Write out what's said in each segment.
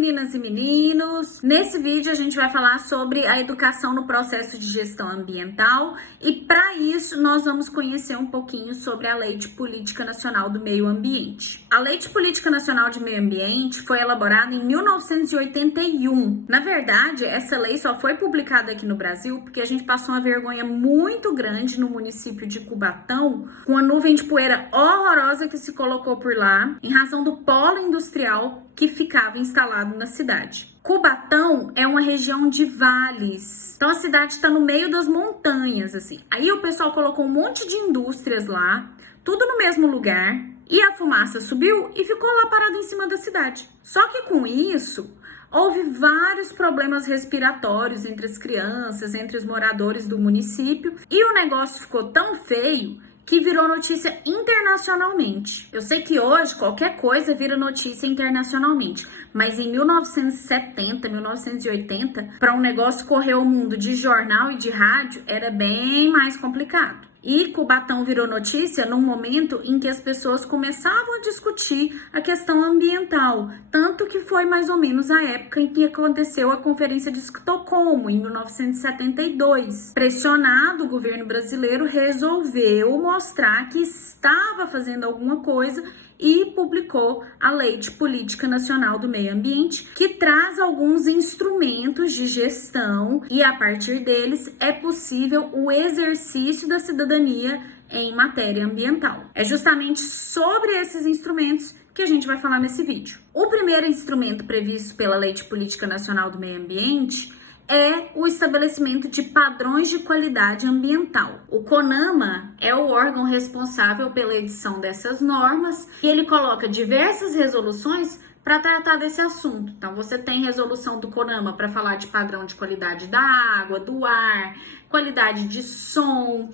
meninas e meninos! Nesse vídeo a gente vai falar sobre a educação no processo de gestão ambiental e para isso nós vamos conhecer um pouquinho sobre a Lei de Política Nacional do Meio Ambiente. A Lei de Política Nacional de Meio Ambiente foi elaborada em 1981. Na verdade, essa lei só foi publicada aqui no Brasil porque a gente passou uma vergonha muito grande no município de Cubatão com a nuvem de poeira horrorosa que se colocou por lá em razão do polo industrial que ficava instalado na cidade. Cubatão é uma região de vales, então a cidade está no meio das montanhas, assim. Aí o pessoal colocou um monte de indústrias lá, tudo no mesmo lugar, e a fumaça subiu e ficou lá parada em cima da cidade. Só que com isso, houve vários problemas respiratórios entre as crianças, entre os moradores do município, e o negócio ficou tão feio que virou notícia internacionalmente. Eu sei que hoje qualquer coisa vira notícia internacionalmente, mas em 1970, 1980, para um negócio correr o mundo de jornal e de rádio era bem mais complicado. E Cubatão virou notícia num momento em que as pessoas começavam a discutir a questão ambiental, tanto que foi mais ou menos a época em que aconteceu a Conferência de Estocolmo, em 1972. Pressionado, o governo brasileiro resolveu mostrar que estava fazendo alguma coisa e publicou a Lei de Política Nacional do Meio Ambiente, que traz alguns instrumentos de gestão e a partir deles é possível o exercício da cidadania em matéria ambiental. É justamente sobre esses instrumentos que a gente vai falar nesse vídeo. O primeiro instrumento previsto pela Lei de Política Nacional do Meio Ambiente é o estabelecimento de padrões de qualidade ambiental. O CONAMA é o órgão responsável pela edição dessas normas e ele coloca diversas resoluções para tratar desse assunto. Então, você tem resolução do CONAMA para falar de padrão de qualidade da água, do ar, qualidade de som,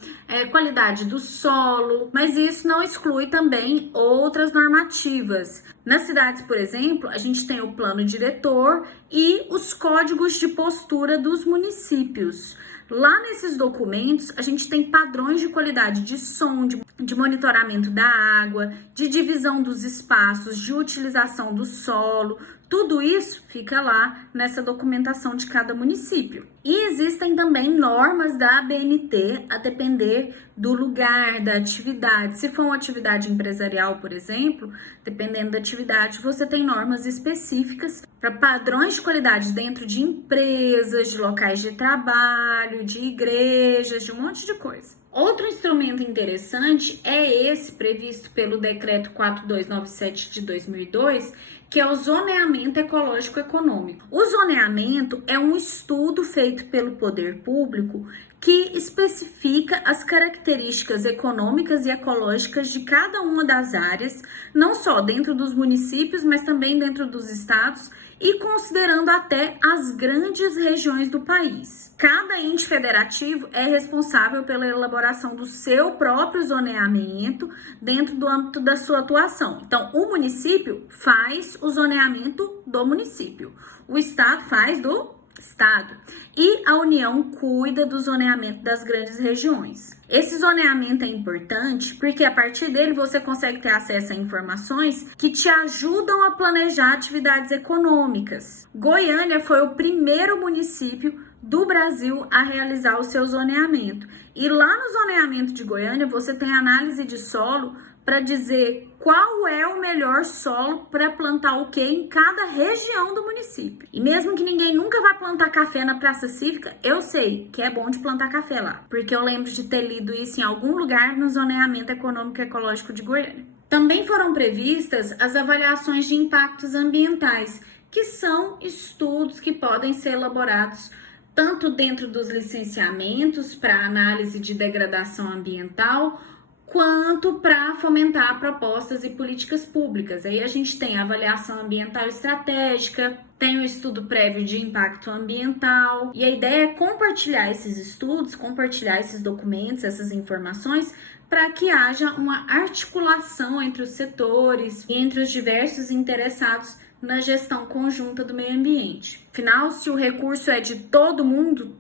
qualidade do solo, mas isso não exclui também outras normativas. Nas cidades, por exemplo, a gente tem o plano diretor e os códigos de postura dos municípios. Lá nesses documentos, a gente tem padrões de qualidade de som, de monitoramento da água, de divisão dos espaços, de utilização do solo. Tudo isso fica lá nessa documentação de cada município. E existem também normas da ABNT a depender do lugar, da atividade. Se for uma atividade empresarial, por exemplo, dependendo da atividade, você tem normas específicas para padrões de qualidade dentro de empresas, de locais de trabalho, de igrejas, de um monte de coisa. Outro instrumento interessante é esse previsto pelo Decreto 4297 de 2002, que é o zoneamento ecológico econômico. O zoneamento é um estudo feito pelo poder público que especifica as características econômicas e ecológicas de cada uma das áreas, não só dentro dos municípios, mas também dentro dos estados e considerando até as grandes regiões do país. Cada ente federativo é responsável pela elaboração do seu próprio zoneamento dentro do âmbito da sua atuação. Então, o município faz o zoneamento do município, o estado faz do estado e a União cuida do zoneamento das grandes regiões. Esse zoneamento é importante porque a partir dele você consegue ter acesso a informações que te ajudam a planejar atividades econômicas. Goiânia foi o primeiro município do Brasil a realizar o seu zoneamento. E lá no zoneamento de Goiânia você tem análise de solo para dizer qual é o melhor solo para plantar o que em cada região do município. E mesmo que ninguém nunca vá plantar café na praça cívica, eu sei que é bom de plantar café lá, porque eu lembro de ter lido isso em algum lugar no zoneamento econômico e ecológico de Goiânia. Também foram previstas as avaliações de impactos ambientais, que são estudos que podem ser elaborados tanto dentro dos licenciamentos para análise de degradação ambiental, quanto para fomentar propostas e políticas públicas. Aí a gente tem a avaliação ambiental estratégica, tem o estudo prévio de impacto ambiental, e a ideia é compartilhar esses estudos, compartilhar esses documentos, essas informações, para que haja uma articulação entre os setores e entre os diversos interessados na gestão conjunta do meio ambiente. Afinal, se o recurso é de todo mundo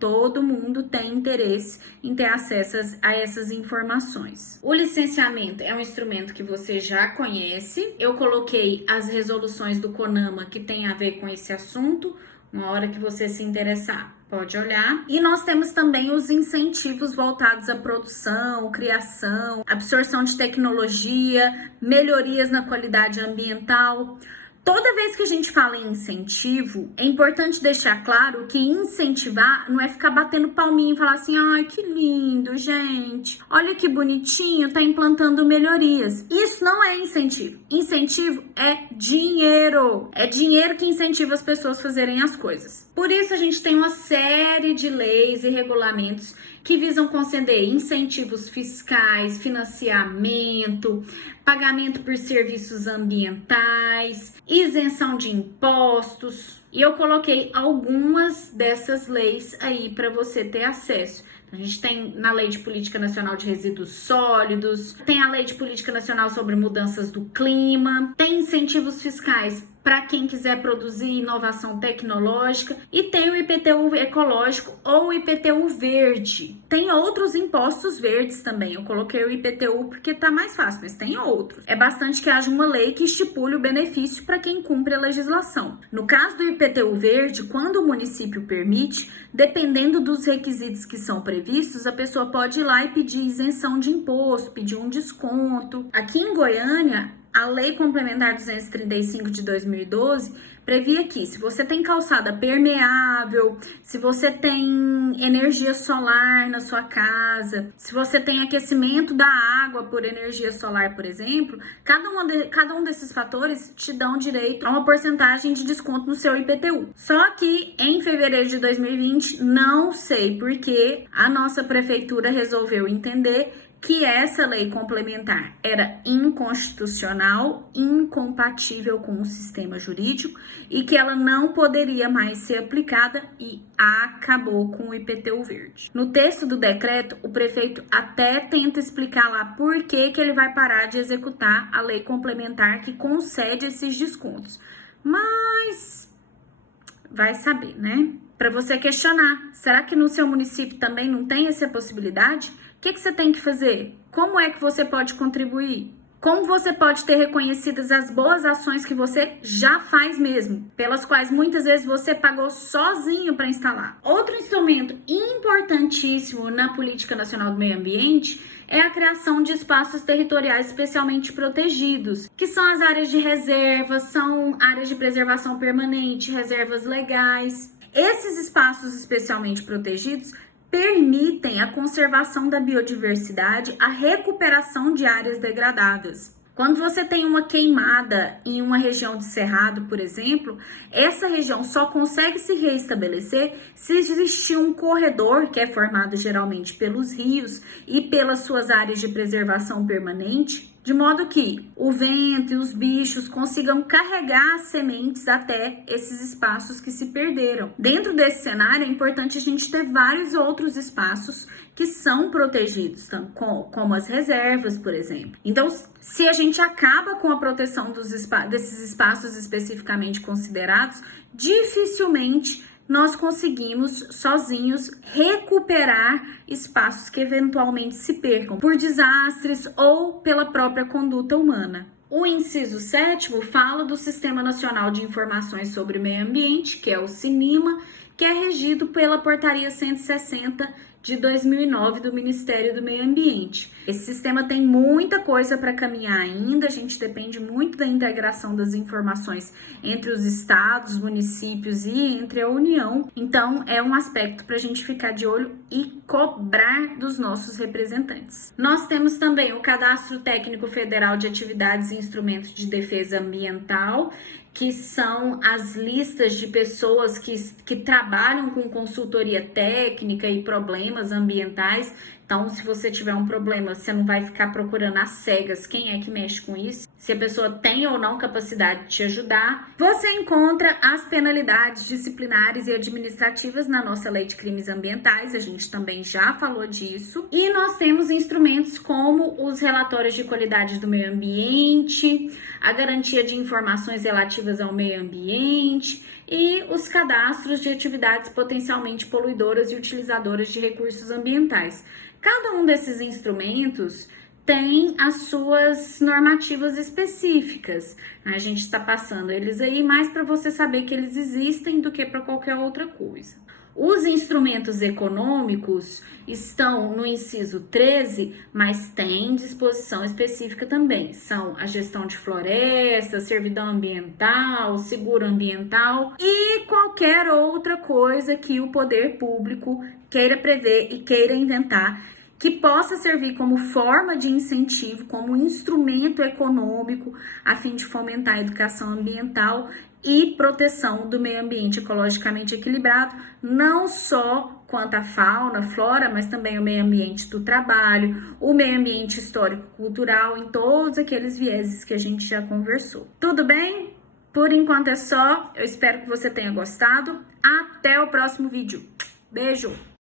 tem interesse em ter acesso a essas informações. O licenciamento é um instrumento que você já conhece. Eu coloquei as resoluções do CONAMA que tem a ver com esse assunto. Uma hora que você se interessar, pode olhar. E nós temos também os incentivos voltados à produção, criação, absorção de tecnologia, melhorias na qualidade ambiental. Toda vez que a gente fala em incentivo, é importante deixar claro que incentivar não é ficar batendo palminho e falar assim, ai, que lindo, gente. Olha que bonitinho, tá implantando melhorias. Isso não é incentivo. Incentivo é dinheiro. É dinheiro que incentiva as pessoas a fazerem as coisas. Por isso a gente tem uma série de leis e regulamentos que visam conceder incentivos fiscais, financiamento, pagamento por serviços ambientais, isenção de impostos. E eu coloquei algumas dessas leis aí para você ter acesso. A gente tem na Lei de Política Nacional de Resíduos Sólidos, tem a Lei de Política Nacional sobre Mudanças do Clima, tem incentivos fiscais para quem quiser produzir inovação tecnológica e tem o IPTU ecológico ou o IPTU verde. Tem outros impostos verdes também, eu coloquei o IPTU porque tá mais fácil, mas tem outros. É bastante que haja uma lei que estipule o benefício para quem cumpre a legislação. No caso do IPTU verde, quando o município permite, dependendo dos requisitos que são previstos, a pessoa pode ir lá e pedir isenção de imposto, pedir um desconto. Aqui em Goiânia, a Lei Complementar 235 de 2012 previa que se você tem calçada permeável, se você tem energia solar na sua casa, se você tem aquecimento da água por energia solar, por exemplo, cada um desses fatores te dão direito a uma porcentagem de desconto no seu IPTU. Só que em fevereiro de 2020, não sei por que a nossa prefeitura resolveu entender que essa lei complementar era inconstitucional, incompatível com o sistema jurídico e que ela não poderia mais ser aplicada e acabou com o IPTU verde. No texto do decreto, o prefeito até tenta explicar lá por que ele vai parar de executar a lei complementar que concede esses descontos. Mas vai saber, né? Para você questionar, será que no seu município também não tem essa possibilidade? O que você tem que fazer? Como é que você pode contribuir? Como você pode ter reconhecidas as boas ações que você já faz mesmo, pelas quais muitas vezes você pagou sozinho para instalar? Outro instrumento importantíssimo na Política Nacional do Meio Ambiente é a criação de espaços territoriais especialmente protegidos, que são as áreas de reserva, são áreas de preservação permanente, reservas legais. Esses espaços especialmente protegidos permitem a conservação da biodiversidade, a recuperação de áreas degradadas. Quando você tem uma queimada em uma região de cerrado, por exemplo, essa região só consegue se reestabelecer se existir um corredor, que é formado geralmente pelos rios e pelas suas áreas de preservação permanente, de modo que o vento e os bichos consigam carregar as sementes até esses espaços que se perderam. Dentro desse cenário, é importante a gente ter vários outros espaços que são protegidos, como as reservas, por exemplo. Então, se a gente acaba com a proteção desses espaços especificamente considerados, dificilmente nós conseguimos sozinhos recuperar espaços que eventualmente se percam por desastres ou pela própria conduta humana. O inciso 7º fala do Sistema Nacional de Informações sobre Meio Ambiente, que é o SINIMA, que é regido pela Portaria 160 de 2009 do Ministério do Meio Ambiente. Esse sistema tem muita coisa para caminhar ainda, a gente depende muito da integração das informações entre os estados, municípios e entre a União, então é um aspecto para a gente ficar de olho e cobrar dos nossos representantes. Nós temos também o Cadastro Técnico Federal de Atividades e Instrumentos de Defesa Ambiental, que são as listas de pessoas que trabalham com consultoria técnica e problemas ambientais Então, se você tiver um problema, você não vai ficar procurando às cegas quem é que mexe com isso, se a pessoa tem ou não capacidade de te ajudar. Você encontra as penalidades disciplinares e administrativas na nossa Lei de Crimes Ambientais, a gente também já falou disso. E nós temos instrumentos como os relatórios de qualidade do meio ambiente, a garantia de informações relativas ao meio ambiente e os cadastros de atividades potencialmente poluidoras e utilizadoras de recursos ambientais. Cada um desses instrumentos tem as suas normativas específicas. A gente está passando eles aí mais para você saber que eles existem do que para qualquer outra coisa. Os instrumentos econômicos estão no inciso 13, mas tem disposição específica também. São a gestão de florestas, servidão ambiental, seguro ambiental e qualquer outra coisa que o poder público queira prever e queira inventar, que possa servir como forma de incentivo, como instrumento econômico, a fim de fomentar a educação ambiental e proteção do meio ambiente ecologicamente equilibrado, não só quanto à fauna, flora, mas também o meio ambiente do trabalho, o meio ambiente histórico-cultural, em todos aqueles vieses que a gente já conversou. Tudo bem? Por enquanto é só. Eu espero que você tenha gostado. Até o próximo vídeo. Beijo!